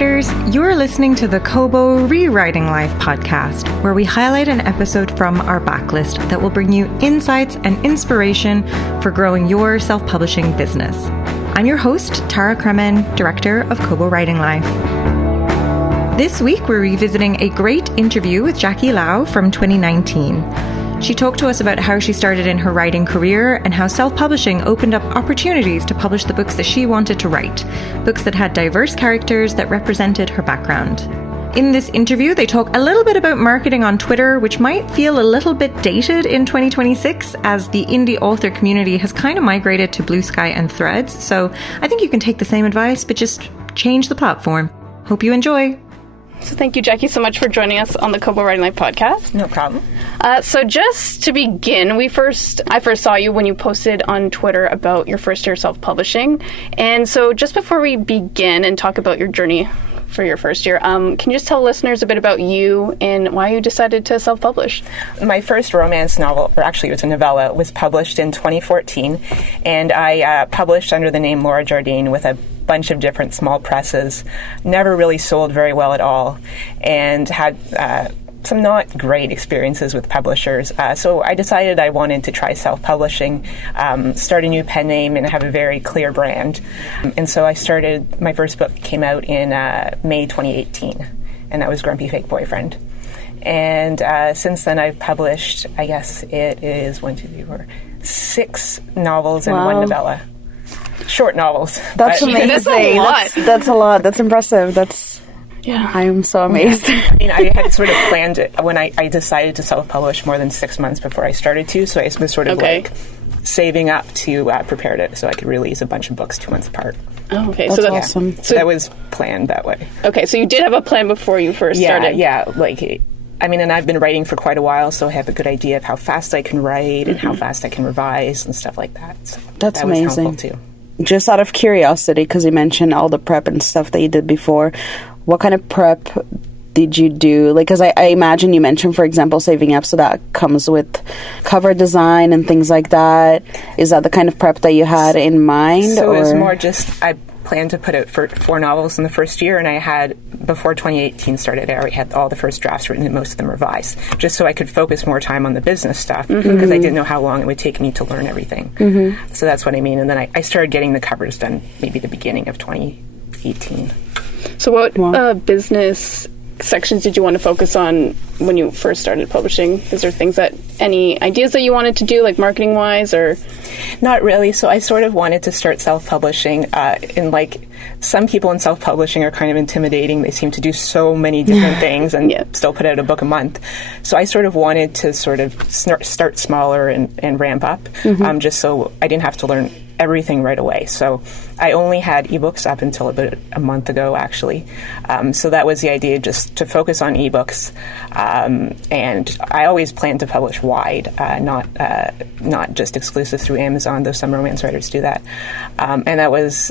writers, you're listening to the Kobo ReWriting Life Podcast, where we highlight an episode from our backlist that will bring you insights and inspiration for growing your self-publishing business. I'm your host, Tara Kremen, Director of Kobo Writing Life. This week, we're revisiting a great interview with Jackie Lau from 2019. She talked to us about how she started in her writing career and how self-publishing opened up opportunities to publish the books that she wanted to write, books that had diverse characters that represented her background. In this interview, they talk a little bit about marketing on Twitter, which might feel a little bit dated in 2026 as the indie author community has kind of migrated to Blue Sky and Threads. So I think you can take the same advice, but just change the platform. Hope you enjoy. So thank you, Jackie, so much for joining us on the Kobo Writing Life podcast. No problem. So just to begin, I first saw you when you posted on Twitter about your first year self-publishing. And so just before we begin and talk about your journey for your first year, can you just tell listeners a bit about you and why you decided to self-publish? My first romance novel, or actually it was a novella, was published in 2014. And I published under the name Laura Jardine with a bunch of different small presses. Never really sold very well at all, and had some not great experiences with publishers. So I decided I wanted to try self-publishing, start a new pen name, and have a very clear brand. And so I started, my first book came out in May 2018, and that was Grumpy Fake Boyfriend. And since then I've published, I guess it is 6 novels and 1 novella. Short novels. That's amazing. That's a lot. That's a lot. That's impressive. Yeah. I'm so amazed. I mean, I had sort of planned it when I decided to self-publish more than 6 months before I started to, so I was sort of like saving up to prepare it so I could release a bunch of books 2 months apart. Oh, okay. That's so awesome. So that was planned that way. Okay, so you did have a plan before you first started. Yeah, and I've been writing for quite a while, so I have a good idea of how fast I can write and how fast I can revise and stuff like that. So That's that amazing. was helpful too. Just out of curiosity, because you mentioned all the prep and stuff that you did before, what kind of prep did you do? Like, because I imagine you mentioned, for example, saving up, so that comes with cover design and things like that. Is that the kind of prep that you had in mind? So it was more just, I planned to put out 4 novels in the first year, and I had, before 2018 started, I already had all the first drafts written and most of them revised, just so I could focus more time on the business stuff, because I didn't know how long it would take me to learn everything. So that's what I mean. And then I started getting the covers done maybe the beginning of 2018. So what business sections did you want to focus on when you first started publishing? Is there any ideas that you wanted to do, like marketing-wise, or...? Not really. So I sort of wanted to start self-publishing. And some people in self-publishing are kind of intimidating. They seem to do so many different things and still put out a book a month. So I sort of wanted to start smaller and ramp up, just so I didn't have to learn everything right away. So I only had ebooks up until about a month ago, actually. So that was the idea, just to focus on ebooks. And I always planned to publish wide, not just exclusive through Amazon, though some romance writers do that. And that was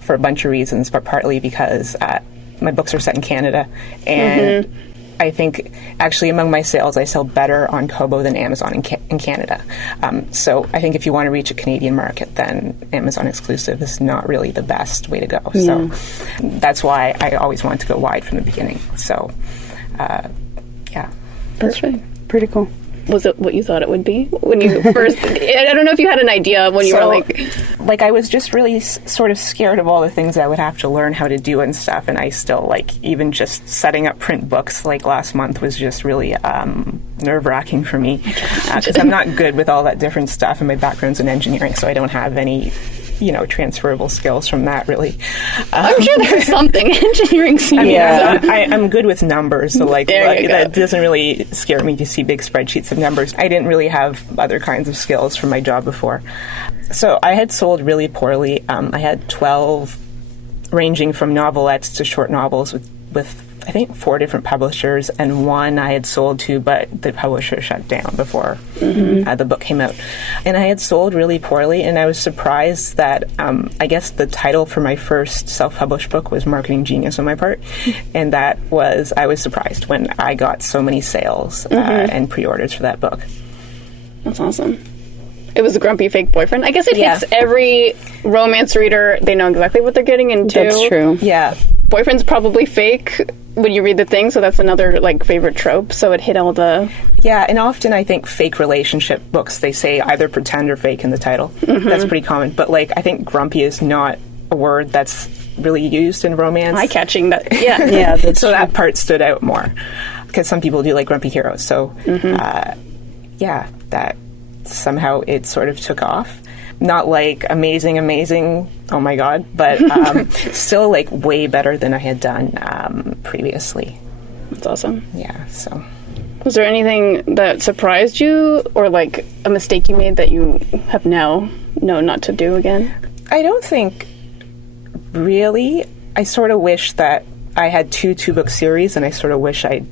for a bunch of reasons, but partly because my books are set in Canada. And I think, actually, among my sales, I sell better on Kobo than Amazon in Canada. So I think if you want to reach a Canadian market, then Amazon exclusive is not really the best way to go. Yeah. So that's why I always wanted to go wide from the beginning. So, yeah. That's right. Pretty cool. Was it what you thought it would be when you first... I don't know if you had an idea when you were like... I was just really sort of scared of all the things I would have to learn how to do and stuff, and I still, even just setting up print books last month was just really nerve-wracking for me, because I'm not good with all that different stuff, and my background's in engineering, so I don't have any... transferable skills from that, really. I'm sure there's something engineering. I'm good with numbers, so that doesn't really scare me to see big spreadsheets of numbers. I didn't really have other kinds of skills from my job before. So I had sold really poorly. I had 12 ranging from novelettes to short novels with I think 4 different publishers, and 1 I had sold to, but the publisher shut down before the book came out. And I had sold really poorly, and I was surprised that I guess the title for my first self-published book was Marketing Genius on my part, and I was surprised when I got so many sales and pre-orders for that book. That's awesome. It was a Grumpy Fake Boyfriend. I guess it hits every romance reader. They know exactly what they're getting into. That's true. Yeah. boyfriend's probably fake when you read the thing, so that's another like favorite trope. So it hit all the... Yeah, and often I think fake relationship books, they say either pretend or fake in the title. That's pretty common. But like, I think grumpy is not a word that's really used in romance. Eye-catching, that, yeah. Yeah, that's so that part stood out more. Because some people do like grumpy heroes. So, yeah, that somehow it sort of took off. Not like amazing, oh my god, but still like way better than I had done previously. That's awesome. Yeah, so. Was there anything that surprised you, or like a mistake you made that you have now known not to do again? I don't think really. I sort of wish that I had two-book series, and I sort of wish I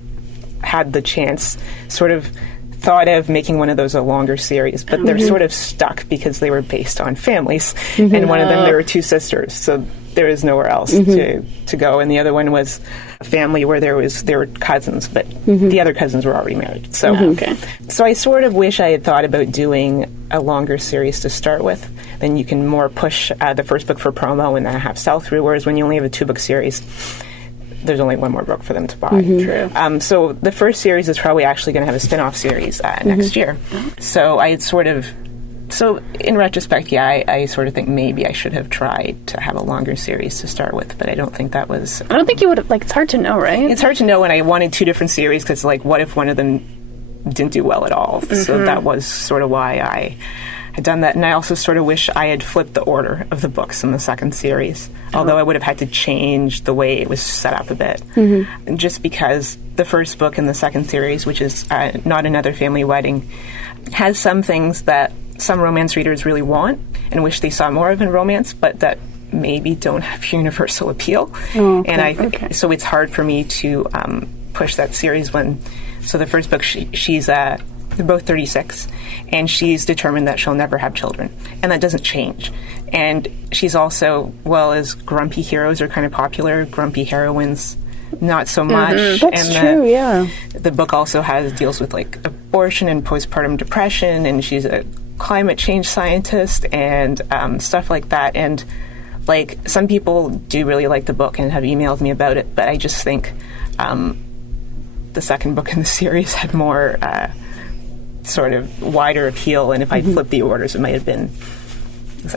had the chance, sort of thought of making one of those a longer series, but they're sort of stuck because they were based on families, and one of them, there were two sisters, so there was nowhere else to go, and the other one was a family where there were cousins, but the other cousins were already married. So so I sort of wish I had thought about doing a longer series to start with. Then you can more push the first book for promo and then have sell-through, whereas when you only have a 2-book series, there's only one more book for them to buy. True. So the first series is probably actually going to have a spin-off series next year. So I had sort of... So in retrospect, yeah, I sort of think maybe I should have tried to have a longer series to start with, but I don't think that was... I don't think you would have... Like, it's hard to know, right? It's hard to know, and I wanted 2 different series because, like, what if one of them didn't do well at all? So that was sort of why I had done that. And I also sort of wish I had flipped the order of the books in the second series, although I would have had to change the way it was set up a bit. Just because the first book in the second series, which is Not Another Family Wedding, has some things that some romance readers really want and wish they saw more of in romance, but that maybe don't have universal appeal. And so it's hard for me to push that series when... So the first book, she's... they're both 36, and she's determined that she'll never have children, and that doesn't change. And she's also, well, as grumpy heroes are kind of popular, grumpy heroines not so much. That's true, yeah. The book also deals with like abortion and postpartum depression, and she's a climate change scientist and stuff like that. And like, some people do really like the book and have emailed me about it, but I just think the second book in the series had more sort of wider appeal, and if I'd flipped the orders, it might have been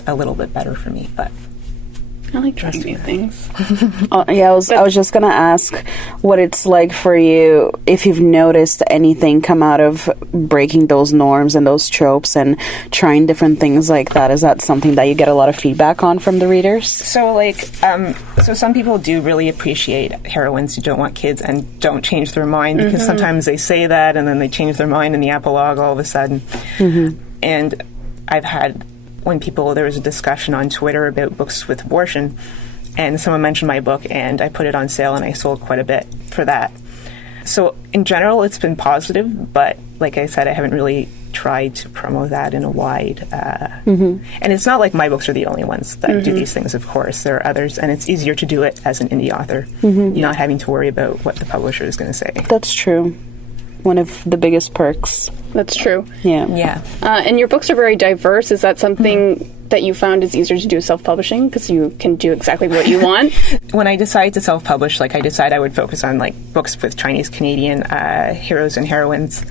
a little bit better for me. But I like trying new things. Yeah, I was just gonna ask what it's like for you, if you've noticed anything come out of breaking those norms and those tropes and trying different things like that. Is that something that you get a lot of feedback on from the readers? So like, so some people do really appreciate heroines who don't want kids and don't change their mind, because sometimes they say that and then they change their mind in the epilogue all of a sudden. And I've had... when there was a discussion on Twitter about books with abortion, and someone mentioned my book, and I put it on sale, and I sold quite a bit for that. So in general, it's been positive, but like I said, I haven't really tried to promote that in a wide... And it's not like my books are the only ones that do these things, of course. There are others, and it's easier to do it as an indie author. You're not having to worry about what the publisher is going to say. That's true. One of the biggest perks. That's true. Yeah. And your books are very diverse. Is that something that you found is easier to do self-publishing, because you can do exactly what you want? When I decided to self-publish, like, I decided I would focus on like books with Chinese-Canadian heroes and heroines.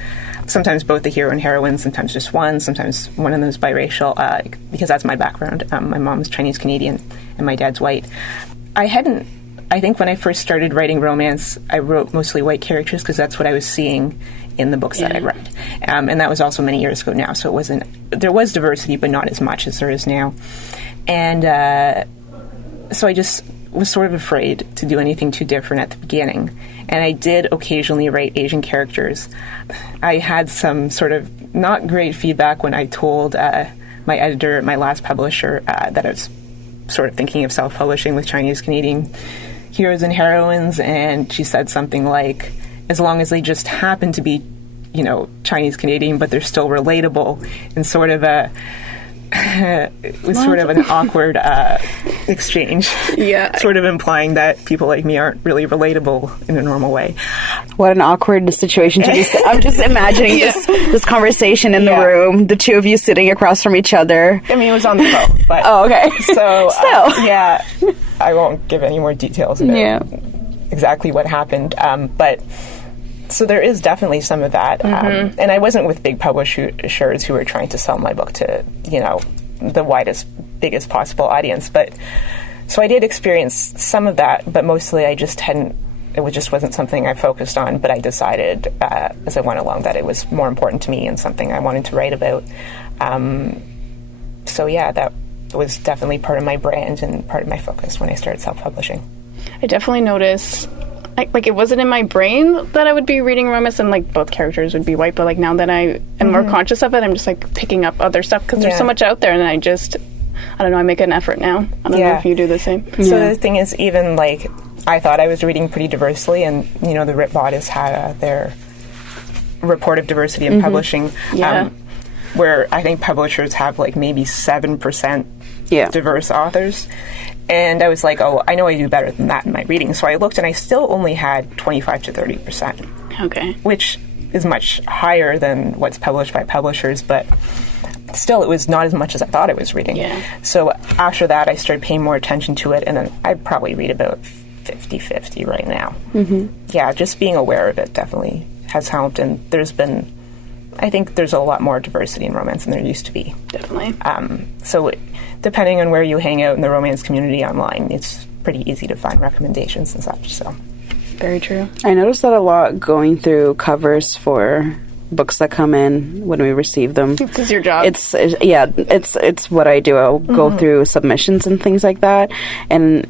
Sometimes both the hero and heroine, sometimes just one, sometimes one of them is biracial, because that's my background. My mom's Chinese-Canadian and my dad's white. I think when I first started writing romance, I wrote mostly white characters because that's what I was seeing in the books that I read. And that was also many years ago now, so there was diversity, but not as much as there is now. And so I just was sort of afraid to do anything too different at the beginning. And I did occasionally write Asian characters. I had some sort of not great feedback when I told my editor at my last publisher that I was sort of thinking of self-publishing with Chinese-Canadian heroes and heroines, and she said something like, as long as they just happen to be, Chinese-Canadian, but they're still relatable, and sort of it was sort of an awkward exchange. Yeah. Sort of implying that people like me aren't really relatable in a normal way. What an awkward situation to be. I'm just imagining this conversation in the room, the two of you sitting across from each other. I mean, it was on the phone, but... Oh, okay. So, Still. yeah. I won't give any more details about exactly what happened. But so there is definitely some of that. And I wasn't with big publishers who were trying to sell my book to, the biggest possible audience. But so I did experience some of that, but mostly I just just wasn't something I focused on. But I decided as I went along that it was more important to me and something I wanted to write about. So yeah, that was definitely part of my brand and part of my focus when I started self-publishing. I definitely noticed, like it wasn't in my brain that I would be reading romance and like both characters would be white, but like now that I am more conscious of it, I'm just like picking up other stuff because there's so much out there, and I don't know, I make an effort now. I don't know if you do the same. So the thing is, even like I thought I was reading pretty diversely, and the Rip Bodice had their report of diversity in publishing, where I think publishers have like maybe 7% diverse authors. And I was like, oh, I know I do better than that in my reading. So I looked, and I still only had 25 to 30%. Okay. Which is much higher than what's published by publishers, but still it was not as much as I thought I was reading. Yeah. So after that, I started paying more attention to it, and then I'd probably read about 50-50 right now. Yeah, just being aware of it definitely has helped, and I think there's a lot more diversity in romance than there used to be. Definitely. So depending on where you hang out in the romance community online, it's pretty easy to find recommendations and such. So very true. I noticed that a lot going through covers for books that come in when we receive them. This is your job. It's what I do. I'll go through submissions and things like that, and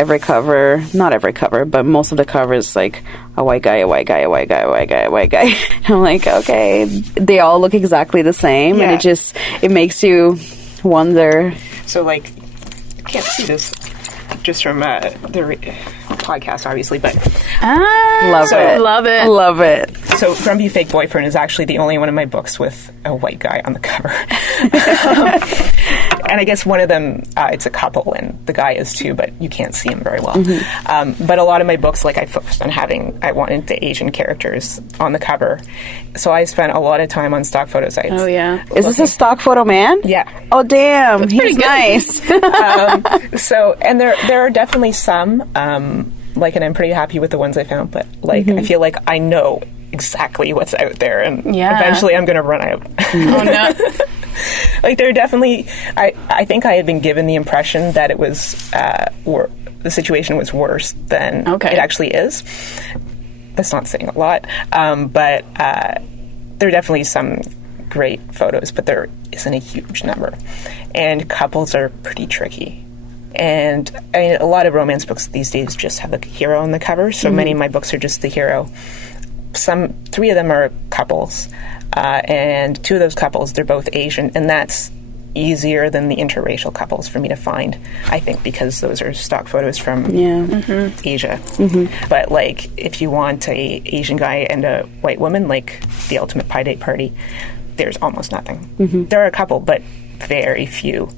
not every cover, but most of the covers, like a white guy, a white guy, a white guy, a white guy, a white guy. I'm like, okay, they all look exactly the same, and it makes you wonder. So, like, I can't see this just from the podcast, obviously, but love it. So, Grumpy Fake Boyfriend is actually the only one of my books with a white guy on the cover. And I guess one of them, it's a couple, and the guy is too, but you can't see him very well. But a lot of my books, like, I focused on I wanted the Asian characters on the cover. So I spent a lot of time on stock photo sites. Oh, yeah. Is this a stock photo man? Yeah. Oh, damn. He's nice. So, and there are definitely some, and I'm pretty happy with the ones I found, but, like, I feel like I know exactly what's out there, and eventually I'm going to run out. Oh, no. Like, there are definitely, I think I had been given the impression that it was, the situation was worse than it actually is. That's not saying a lot, but there are definitely some great photos, but there isn't a huge number. And couples are pretty tricky. And I mean, a lot of romance books these days just have the hero on the cover, so many of my books are just the hero. 3 of them are couples, and 2 of those couples, they're both Asian, and that's easier than the interracial couples for me to find, I think, because those are stock photos from Asia. But, like, if you want a Asian guy and a white woman, like The Ultimate Pie Date Party, there's almost nothing. There are a couple, but very few.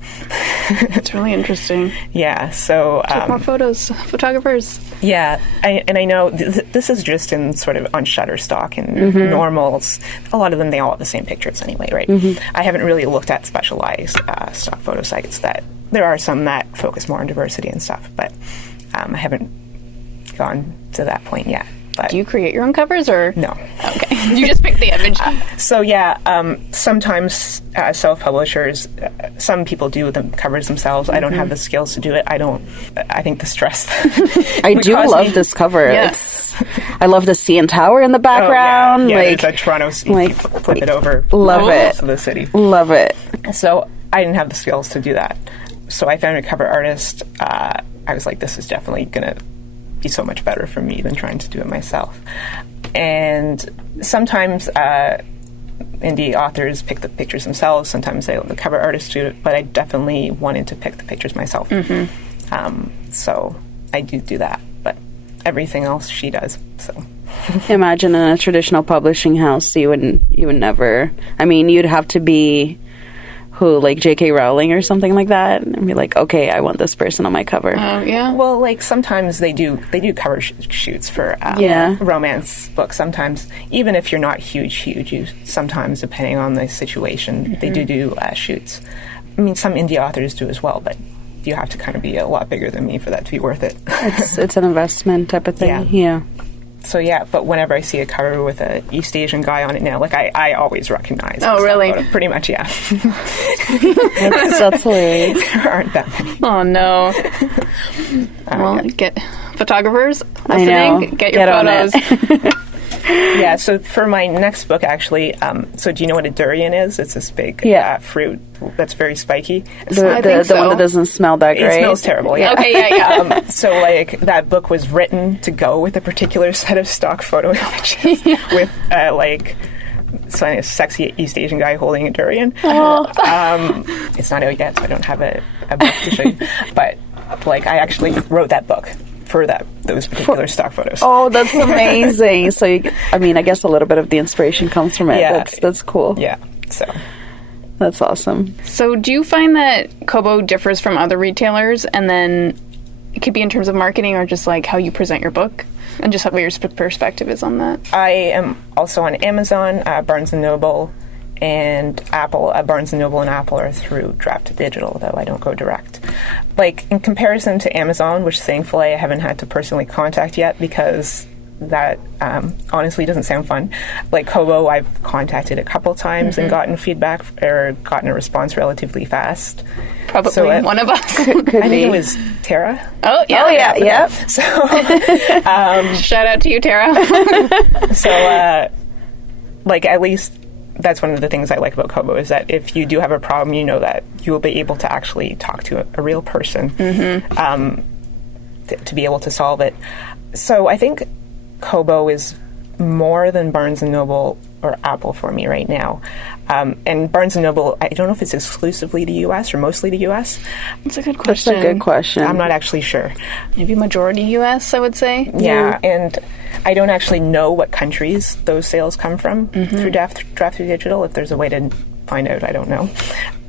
It's really interesting. Yeah, so take more photographers. Yeah, I know this is just in sort of on Shutterstock and normals. A lot of them, they all have the same pictures anyway, right? I haven't really looked at specialized stock photo sites. That there are some that focus more on diversity and stuff, but I haven't gone to that point yet. But do you create your own covers, or no? Okay, you just pick the image. Sometimes self-publishers, some people do the covers themselves. I don't have the skills to do it. I think the stress. I do love this cover. Yes. I love the CN Tower in the background. Yeah, there's a Toronto. Flip it over. Love it. The city. Love it. So I didn't have the skills to do that. So I found a cover artist. I was like, this is definitely gonna be so much better for me than trying to do it myself. And sometimes indie authors pick the pictures themselves. Sometimes the cover artists do it, but I definitely wanted to pick the pictures myself. So I do that, but everything else she does. So imagine in a traditional publishing house, you would never. I mean, you'd have to be like J.K. Rowling or something like that, and be like, okay, I want this person on my cover. Yeah. Well, like sometimes they do cover shoots for romance books. Sometimes, even if you're not huge, you sometimes, depending on the situation, they do shoots. I mean, some indie authors do as well, but you have to kind of be a lot bigger than me for that to be worth it. It's an investment type of thing. Yeah. So yeah, but whenever I see a cover with an East Asian guy on it now, like I always recognize. Oh, really? Pretty much, yeah. That's hilarious. There aren't that many. Oh no. Well, get photographers listening. I know. Get your photos. Yeah, so for my next book, actually, so do you know what a durian is? It's this big fruit that's very spiky. The one that doesn't smell that great. It smells terrible, yeah. Okay, yeah. So, like, that book was written to go with a particular set of stock photo images with, so a sexy East Asian guy holding a durian. It's not out yet, so I don't have a book to show you. But, like, I actually wrote that book for those particular stock photos. Oh, that's amazing. So, I guess a little bit of the inspiration comes from it. Yeah. That's cool. Yeah, so. That's awesome. So do you find that Kobo differs from other retailers, and then it could be in terms of marketing or just like how you present your book, and just what your perspective is on that? I am also on Amazon, Barnes & Noble, and Apple. Barnes & Noble and Apple are through Draft Digital, though I don't go direct. Like, in comparison to Amazon, which thankfully I haven't had to personally contact yet because that honestly doesn't sound fun. Like Kobo, I've contacted a couple times and gotten feedback or gotten a response relatively fast. Probably one of us. I think it was Tara. Oh, yeah. Yeah. So, shout out to you, Tara. So, at least that's one of the things I like about Kobo is that if you do have a problem, you know that you will be able to actually talk to a real person to be able to solve it. So I think Kobo is more than Barnes & Noble or Apple for me right now. And Barnes & Noble, I don't know if it's exclusively the U.S. or mostly the U.S. That's a good question. That's a good question. I'm not actually sure. Maybe majority U.S., I would say. Yeah, and I don't actually know what countries those sales come from through Draft Digital. If there's a way to find out, I don't know.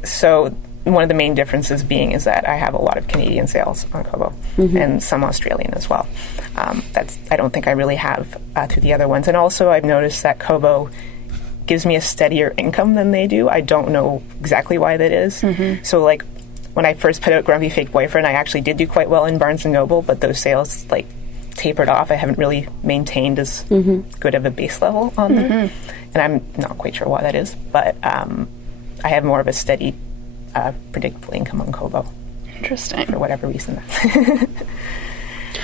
So one of the main differences is that I have a lot of Canadian sales on Kobo and some Australian as well. I don't think I really have to the other ones. And also I've noticed that Kobo gives me a steadier income than they do. I don't know exactly why that is. So like when I first put out Grumpy Fake Boyfriend, I actually did do quite well in Barnes & Noble, but those sales like tapered off. I haven't really maintained as good of a base level on there. And I'm not quite sure why that is, but I have more of a steady predictable income on Kobo. Interesting. For whatever reason.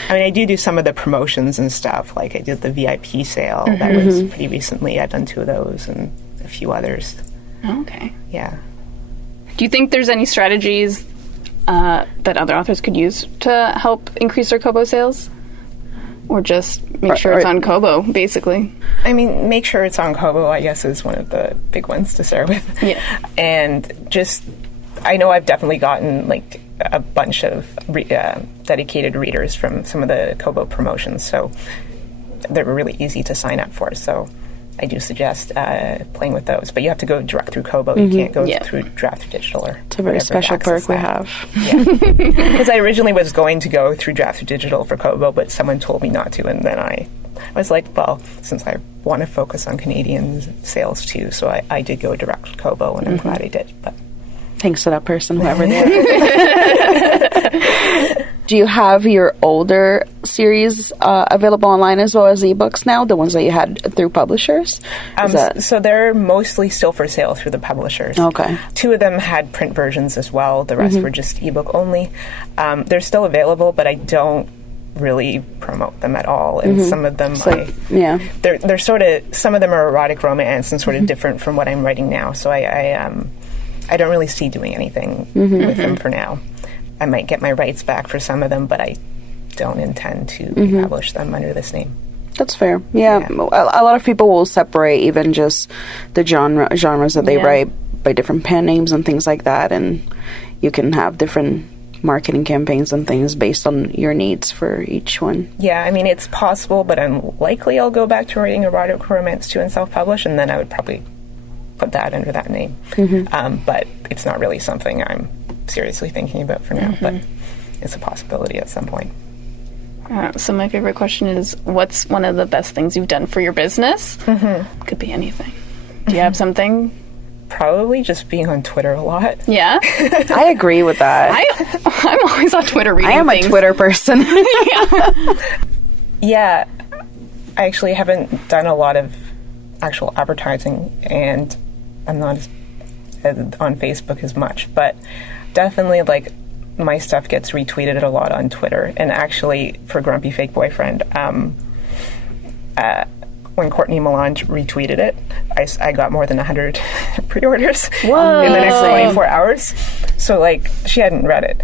I mean, I do some of the promotions and stuff. Like I did the VIP sale. That was pretty recently. I've done 2 of those and a few others. Okay. Yeah. Do you think there's any strategies that other authors could use to help increase their Kobo sales? Or just make sure it's on Kobo, basically? I mean, make sure it's on Kobo, I guess, is one of the big ones to start with. Yeah. And just, I know I've definitely gotten, like, a bunch of dedicated readers from some of the Kobo promotions, so they're really easy to sign up for. So I do suggest playing with those. But you have to go direct through Kobo. You can't go through Draft Digital or it's a very special perk we have. Yeah. Because I originally was going to go through Draft Digital for Kobo, but someone told me not to, and then I was like, well, since I want to focus on Canadian sales too, so I did go direct to Kobo, and I'm glad I did. But thanks to that person, whoever they are. Do you have your older series available online as well as ebooks now, the ones that you had through publishers? So they're mostly still for sale through the publishers. Okay. 2 of them had print versions as well. The rest were just ebook only. They're still available, but I don't really promote them at all. And some of them, they're sort of, some of them are erotic romance and sort of different from what I'm writing now. So I don't really see doing anything with them for now. I might get my rights back for some of them, but I don't intend to publish them under this name. That's fair. Yeah. A lot of people will separate even just the genres that they write by different pen names and things like that, and you can have different marketing campaigns and things based on your needs for each one. Yeah, I mean, it's possible, but unlikely I'll go back to writing erotic romance too and self-publish, and then I would probably put that under that name. But it's not really something I'm seriously thinking about for now, but it's a possibility at some point. So my favorite question is, what's one of the best things you've done for your business? Could be anything. Do you have something Probably just being on Twitter a lot. Yeah? I agree with that. I'm always on Twitter reading I am things. a Twitter person. Yeah, I actually haven't done a lot of actual advertising, and I'm not on Facebook as much, but definitely like my stuff gets retweeted a lot on Twitter. And actually, for Grumpy Fake Boyfriend, when Courtney Melange retweeted it, I got more than 100 pre-orders in the next 24 hours. So, like, she hadn't read it,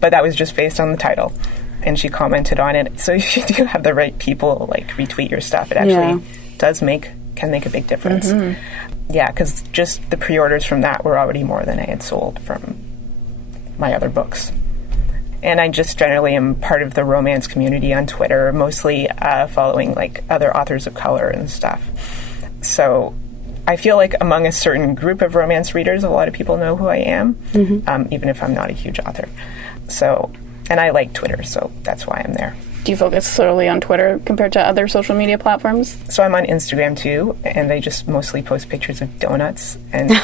but that was just based on the title, and she commented on it. So if you do have the right people, like, retweet your stuff, it actually can make a big difference. Yeah, because just the pre-orders from that were already more than I had sold from my other books. And I just generally am part of the romance community on Twitter, mostly following like other authors of color and stuff. So I feel like among a certain group of romance readers, a lot of people know who I am, even if I'm not a huge author. So, and I like Twitter, so that's why I'm there. Do you focus solely on Twitter compared to other social media platforms? So I'm on Instagram too, and I just mostly post pictures of donuts and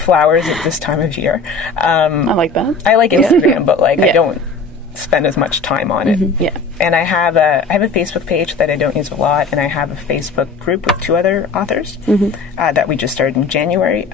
flowers at this time of year. I like that. I like Instagram, but like I don't spend as much time on it. Yeah. And I have a Facebook page that I don't use a lot, and I have a Facebook group with 2 other authors that we just started in January.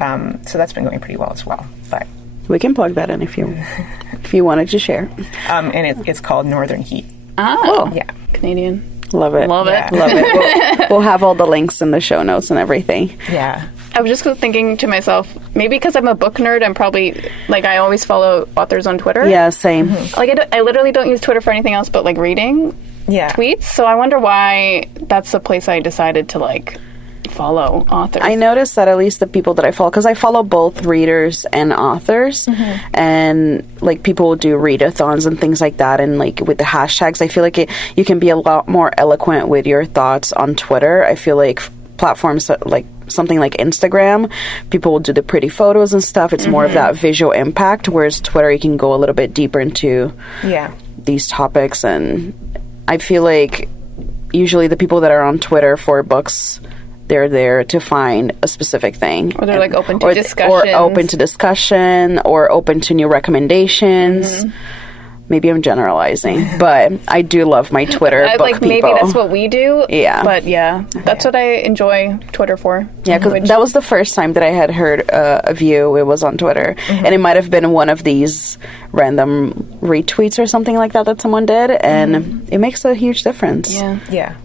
So that's been going pretty well as well. But we can plug that in if you wanted to share. And it's called Northern Heat. Oh, yeah, Canadian. Love it. Love it. Love it. We'll have all the links in the show notes and everything. Yeah. I was just thinking to myself, maybe because I'm a book nerd, I'm probably, like, I always follow authors on Twitter. Yeah, same. Like, I literally don't use Twitter for anything else but, like, reading tweets. So I wonder why that's the place I decided to, like, follow authors. I noticed that at least the people that I follow, because I follow both readers and authors, and like people will do readathons and things like that, and like with the hashtags, I feel like you can be a lot more eloquent with your thoughts on Twitter. I feel like platforms like something like Instagram, people will do the pretty photos and stuff. It's more of that visual impact, whereas Twitter, you can go a little bit deeper into these topics. And I feel like usually the people that are on Twitter for books, they're there to find a specific thing. Or they're like open to discussion. Or open to discussion, or open to new recommendations. Maybe I'm generalizing, but I do love my Twitter book like people. Maybe that's what we do. Yeah. But yeah, that's what I enjoy Twitter for. Yeah, because that was the first time that I had heard of you. It was on Twitter. And it might have been one of these random retweets or something like that someone did. And it makes a huge difference. Yeah. Yeah.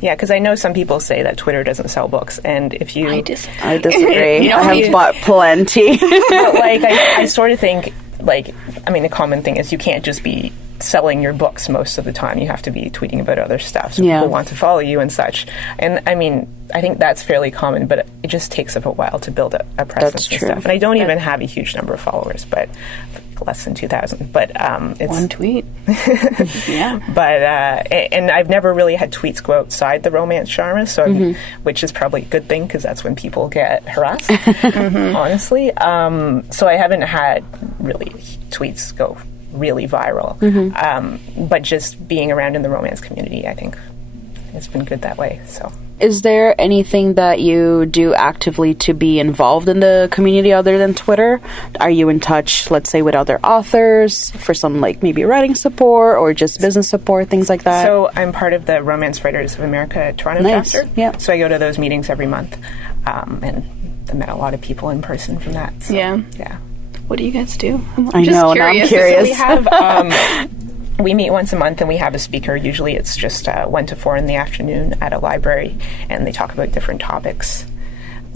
Yeah, because I know some people say that Twitter doesn't sell books, and if you... I disagree. I disagree. I have bought plenty. But, like, I sort of think, like, I mean, the common thing is you can't just be selling your books most of the time. You have to be tweeting about other stuff, so people want to follow you and such. And, I mean, I think that's fairly common, but it just takes up a while to build a presence and stuff. And I don't even have a huge number of followers, but less than 2,000. But it's... One tweet. Yeah. But, and I've never really had tweets go outside the romance genre, so which is probably a good thing, because that's when people get harassed, honestly. So I haven't had really tweets go really viral. But just being around in the romance community, I think it's been good that way, so... Is there anything that you do actively to be involved in the community other than Twitter? Are you in touch, let's say, with other authors for some, like, maybe writing support or just business support, things like that? So I'm part of the Romance Writers of America Toronto chapter. Yeah. So I go to those meetings every month, and I met a lot of people in person from that. So, yeah. What do you guys do? I know, now I'm curious. So we have... we meet once a month, and we have a speaker. Usually it's just 1 to 4 in the afternoon at a library, and they talk about different topics.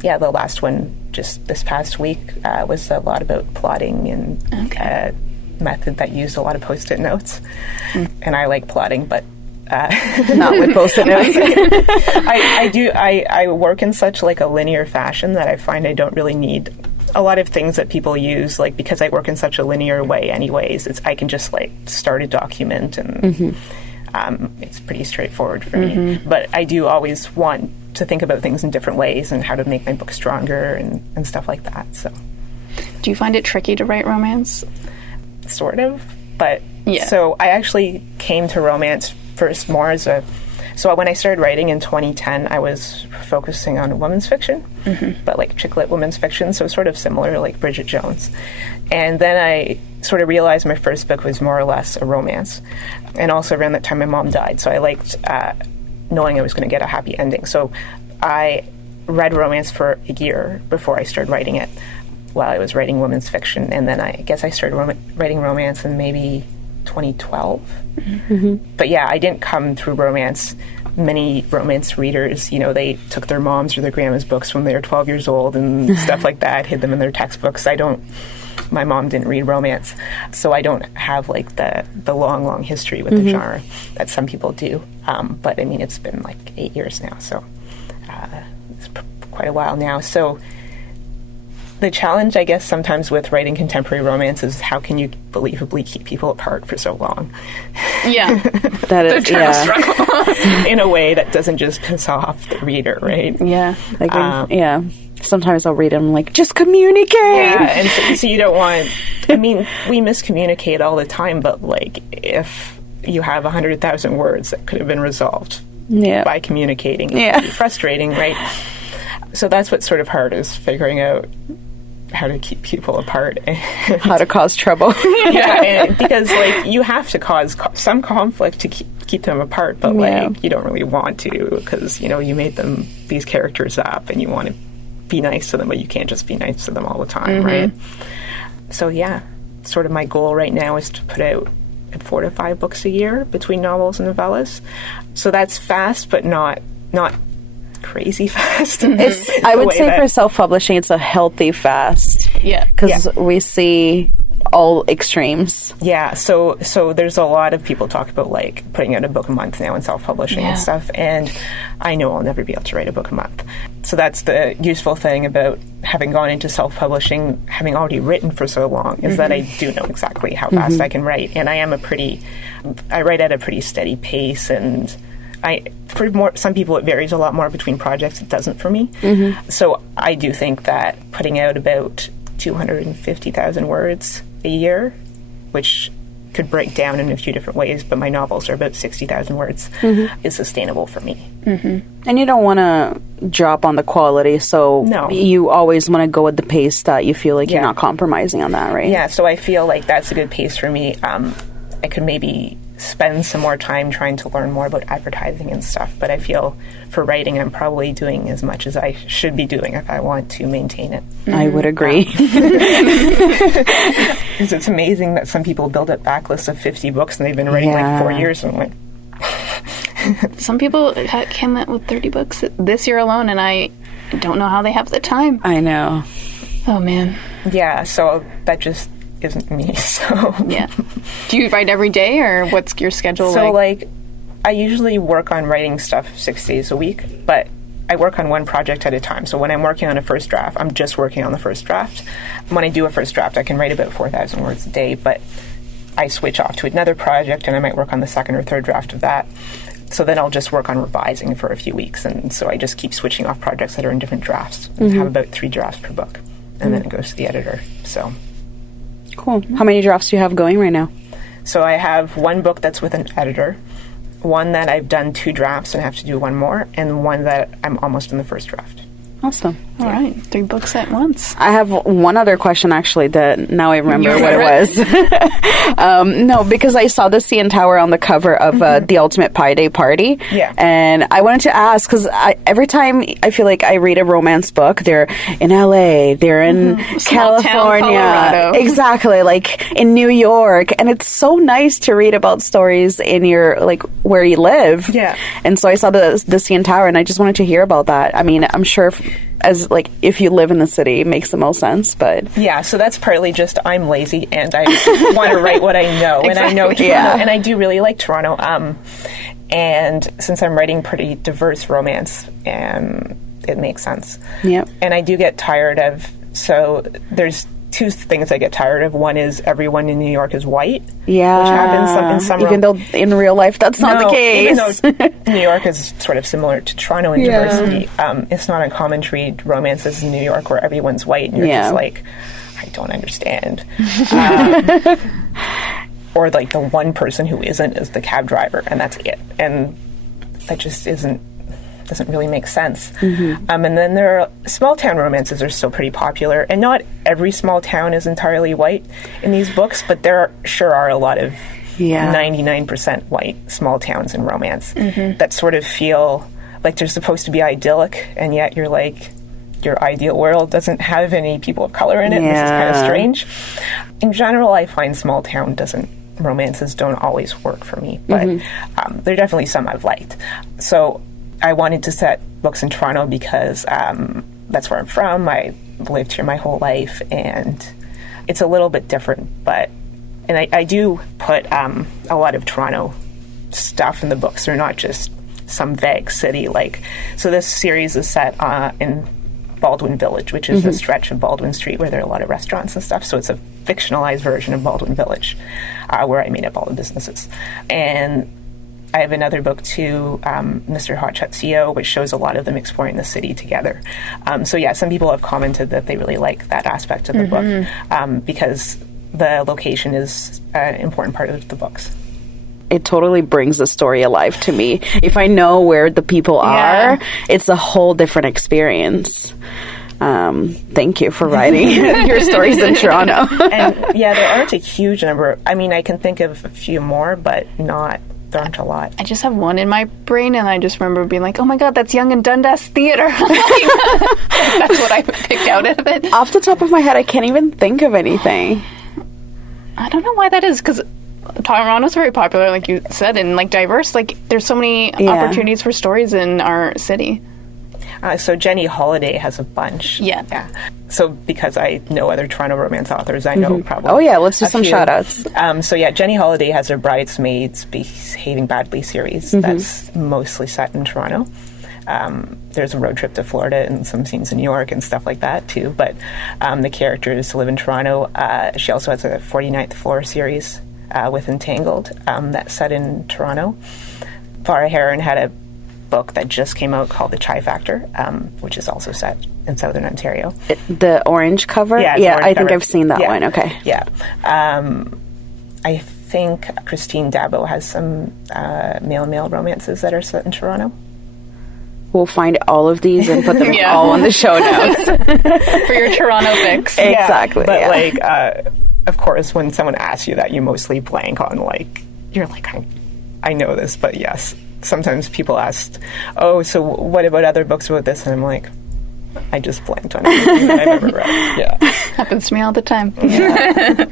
Yeah, the last one just this past week was a lot about plotting and a method that used a lot of Post-it notes. And I like plotting, but not with Post-it notes. I work in such like a linear fashion that I find I don't really need a lot of things that people use, like, because I work in such a linear way anyways, I can just like start a document and it's pretty straightforward for me. But I do always want to think about things in different ways and how to make my book stronger and stuff like that. So, do you find it tricky to write romance? Sort of, but so I actually came to romance first more as a So when I started writing in 2010, I was focusing on women's fiction, but like chick lit women's fiction, so sort of similar to like Bridget Jones. And then I sort of realized my first book was more or less a romance. And also around that time my mom died, so I liked knowing I was going to get a happy ending. So I read romance for a year before I started writing it while I was writing women's fiction. And then I guess I started writing romance in maybe 2012. But yeah, I didn't come through romance. Many romance readers, they took their mom's or their grandma's books when they were 12 years old and stuff like that, hid them in their textbooks. My mom didn't read romance, so I don't have like the long history with the genre that some people do. But I mean, it's been like 8 years now, so it's quite a while now. So the challenge, I guess, sometimes with writing contemporary romance is how can you believably keep people apart for so long? Yeah. That is, struggle. In a way that doesn't just piss off the reader, right? Yeah. Like, sometimes I'll read them like, just communicate. Yeah, and so you don't want... I mean, we miscommunicate all the time, but like if you have 100,000 words that could have been resolved by communicating, it would be frustrating, right? So that's what's sort of hard, is figuring out how to keep people apart. How to cause trouble. Because like you have to cause some conflict to keep them apart, but like you don't really want to, because you made them these characters up and you want to be nice to them, but you can't just be nice to them all the time, right? So sort of my goal right now is to put out 4 to 5 books a year between novels and novellas. So that's fast, but not crazy fast. I would say for self-publishing, it's a healthy fast. Yeah. Because we see all extremes. Yeah, so there's a lot of people talk about like putting out a book a month now in self-publishing and stuff, and I know I'll never be able to write a book a month. So that's the useful thing about having gone into self-publishing, having already written for so long, is that I do know exactly how fast I can write, and I write at a pretty steady pace, and for some people it varies a lot more between projects. It doesn't for me. So I do think that putting out about 250,000 words a year, which could break down in a few different ways, but my novels are about 60,000 words, is sustainable for me. And you don't want to drop on the quality, so you always want to go at the pace that you feel like you're not compromising on that, right? Yeah, so I feel like that's a good pace for me. I could maybe spend some more time trying to learn more about advertising and stuff, but I feel for writing I'm probably doing as much as I should be doing if I want to maintain it. I would agree. It's amazing that some people build a backlist of 50 books and they've been writing like 4 years, and I'm like... Some people came out with 30 books this year alone, and I don't know how they have the time. I know. Oh, man. Yeah, so that just isn't me, so... Yeah. Do you write every day, or what's your schedule like? So, like, I usually work on writing stuff 6 days a week, but I work on one project at a time. So when I'm working on a first draft, I'm just working on the first draft. When I do a first draft, I can write about 4,000 words a day, but I switch off to another project, and I might work on the second or third draft of that. So then I'll just work on revising for a few weeks, and so I just keep switching off projects that are in different drafts, and have about 3 drafts per book, and then it goes to the editor, so... Cool. How many drafts do you have going right now? So I have one book that's with an editor, one that I've done 2 drafts and have to do one more, and one that I'm almost in the first draft. Awesome. All right. 3 books at once. I have one other question, actually, that now I remember what it was. No, because I saw the CN Tower on the cover of The Ultimate Pie Day Party. Yeah. And I wanted to ask, because every time I feel like I read a romance book, they're in LA, they're in California. Colorado. Exactly, like in New York. And it's so nice to read about stories in your, like, where you live. Yeah. And so I saw the CN Tower, and I just wanted to hear about that. I mean, I'm sure... as like if you live in the city, it makes the most sense, but so that's partly just I'm lazy and I want to write what I know. And I know Toronto, and I do really like Toronto, and since I'm writing pretty diverse romance, it makes sense. And I do get tired of, so there's 2 things I get tired of. One is everyone in New York is white. Which happens in some even though in real life that's not the case. Even though New York is sort of similar to Toronto in diversity, it's not uncommon to read romances in New York where everyone's white and you're just like, I don't understand. Or like the one person who isn't is the cab driver, and that's it. And that just doesn't really make sense. And then there are small town romances are still pretty popular, and not every small town is entirely white in these books, but there sure are a lot of 99% white small towns in romance that sort of feel like they're supposed to be idyllic, and yet you're like, your ideal world doesn't have any people of color in it. This is kind of strange. In general, I find small town romances don't always work for me, but there are definitely some I've liked. So I wanted to set books in Toronto because that's where I'm from. I lived here my whole life, and it's a little bit different, and I do put a lot of Toronto stuff in the books. They're not just some vague city. So this series is set in Baldwin Village, which is a stretch of Baldwin Street where there are a lot of restaurants and stuff. So it's a fictionalized version of Baldwin Village, where I made up all the businesses. And I have another book too, Mr. Hotshot CEO, which shows a lot of them exploring the city together. So yeah, some people have commented that they really like that aspect of the book because the location is an important part of the books. It totally brings the story alive to me. If I know where the people are, it's a whole different experience. Thank you for writing your stories in Toronto. And yeah, there aren't a huge number. I mean, I can think of a few more, but there aren't a lot. I just have one in my brain, and I just remember being like, oh my God, that's Young and Dundas Theatre. That's what I picked out of it. Off the top of my head, I can't even think of anything. I don't know why that is, because Toronto's very popular, like you said, and diverse. There's so many opportunities for stories in our city. So Jenny Holiday has a bunch. Yeah. So because I know other Toronto romance authors, I know probably. Oh yeah, let's do some shout outs. So yeah, Jenny Holiday has her Bridesmaids Behaving Badly series that's mostly set in Toronto. There's a road trip to Florida and some scenes in New York and stuff like that too, but the characters live in Toronto. She also has a 49th Floor series with Entangled that's set in Toronto. Farah Heron had a book that just came out called The Chai Factor, which is also set in Southern Ontario. The orange cover? Yeah, I think I've seen that one. Okay. Yeah. I think Christine Dabo has some male romances that are set in Toronto. We'll find all of these and put them all in the show notes. For your Toronto fix. Exactly. But of course, when someone asks you that, you mostly blank on you're like, I know this, but yes. Sometimes people ask, oh, so what about other books about this? And I'm like, I just blanked on everything that I've ever read. Yeah. Happens to me all the time. Yeah.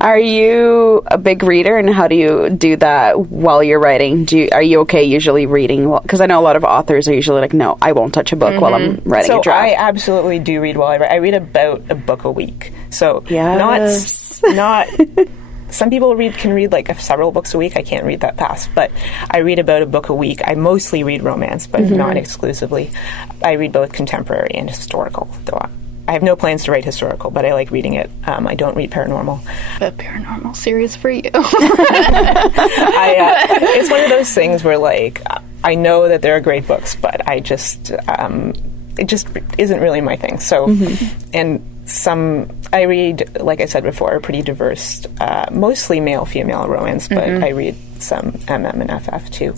Are you a big reader, and how do you do that while you're writing? Are you okay usually reading? Because I know a lot of authors are usually like, no, I won't touch a book while I'm writing a draft. I absolutely do read while I write. I read about a book a week. So not some people can read several books a week. I can't read that fast, but I read about a book a week. I mostly read romance, but not exclusively. I read both contemporary and historical, though I have no plans to write historical, but I like reading it. I don't read paranormal. The paranormal series for you. It's one of those things where I know that there are great books, but it just isn't really my thing. So, and I read, like I said before, a pretty diverse, mostly male-female romance, but I read some MM and FF too.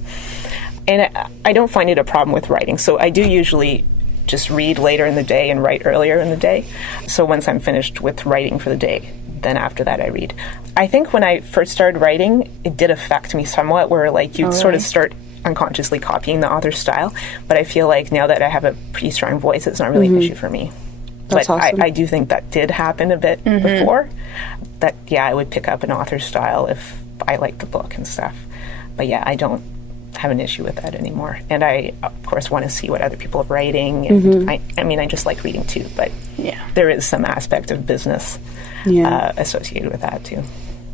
And I don't find it a problem with writing. So I do usually just read later in the day and write earlier in the day. So once I'm finished with writing for the day, then after that I read. I think when I first started writing, it did affect me somewhat, where you'd sort of start unconsciously copying the author's style. But I feel like now that I have a pretty strong voice, it's not really an issue for me. That's awesome. I do think that did happen a bit before. That, I would pick up an author's style if I liked the book and stuff. But I don't have an issue with that anymore. And I, of course, want to see what other people are writing. And I just like reading too. But there is some aspect of business associated with that too.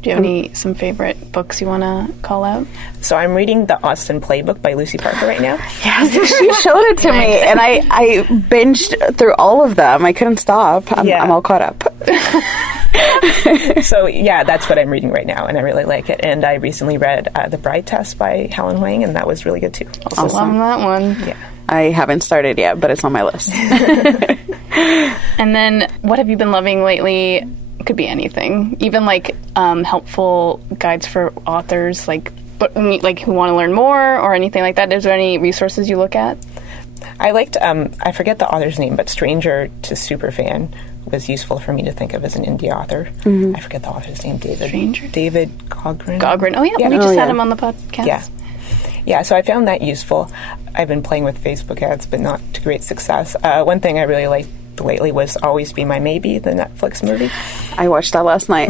Do you have some favorite books you want to call out? So I'm reading the Austen Playbook by Lucy Parker right now. Yes, she showed it to me, and I binged through all of them. I couldn't stop. I'm all caught up. So that's what I'm reading right now, and I really like it. And I recently read The Bride Test by Helen Huang, and that was really good too. Also love that one. Yeah. I haven't started yet, but it's on my list. And then, what have you been loving lately? It could be anything, even helpful guides for authors, but like who want to learn more or anything like that, is there any resources you look at? I liked, I forget the author's name, but Stranger to Superfan was useful for me to think of as an indie author. I forget the author's name, David Gaughran. Gaughran. Oh, yeah. We just had him on the podcast. Yeah, so I found that useful. I've been playing with Facebook ads, but not to great success. One thing I really liked lately was Always Be My Maybe, the Netflix movie. I watched that last night.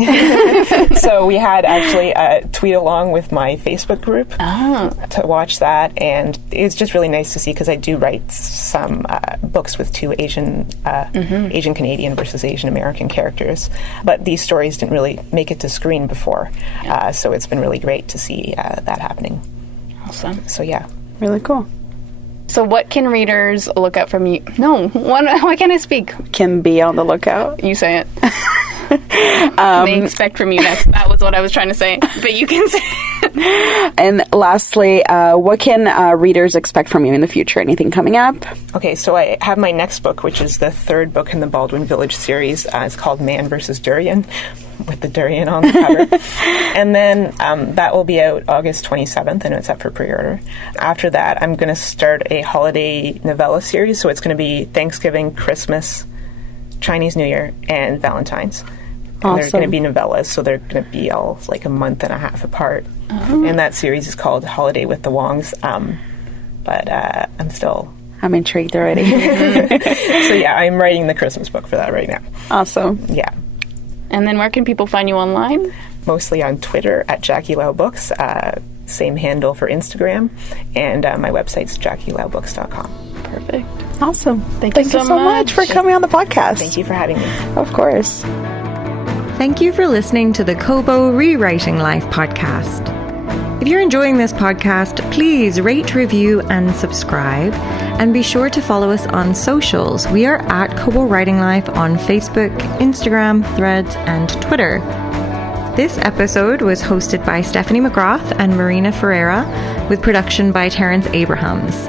So we had actually a tweet along with my Facebook group to watch that, and it's just really nice to see, because I do write some books with two Asian Canadian versus Asian American characters, but these stories didn't really make it to screen before, so it's been really great to see that happening. Awesome. So yeah. Really cool. So what can readers look out from you? No, why can't I speak? Can be on the lookout. You say it. They expect from you. That was what I was trying to say. But you can say it. And lastly, what can readers expect from you in the future? Anything coming up? Okay, so I have my next book, which is the third book in the Baldwin Village series. It's called Man vs. Durian, with the durian on the cover. And then that will be out August 27th, and it's up for pre-order. After that, I'm going to start a holiday novella series, so it's going to be Thanksgiving, Christmas, Chinese New Year, and Valentine's. And they're going to be novellas, so they're going to be all like a month and a half apart. And that series is called Holiday with the Wongs. But I'm intrigued already. So yeah, I'm writing the Christmas book for that right now. Awesome. Yeah. And then where can people find you online? Mostly on Twitter at Jackie Lau Books. Same handle for Instagram. And my website's JackieLauBooks.com. Perfect. Awesome. Thank you so much for coming on the podcast. Thank you for having me. Of course. Thank you for listening to the Kobo ReWriting Life podcast. If you're enjoying this podcast, please rate, review, and subscribe. And be sure to follow us on socials. We are at Kobo Writing Life on Facebook, Instagram, Threads, and Twitter. This episode was hosted by Stephanie McGrath and Marina Ferreira, with production by Terrence Abrahams.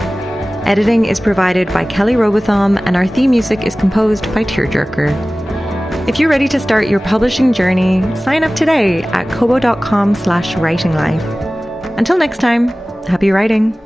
Editing is provided by Kelly Robotham, and our theme music is composed by Tearjerker. If you're ready to start your publishing journey, sign up today at kobo.com/writinglife. Until next time, happy writing.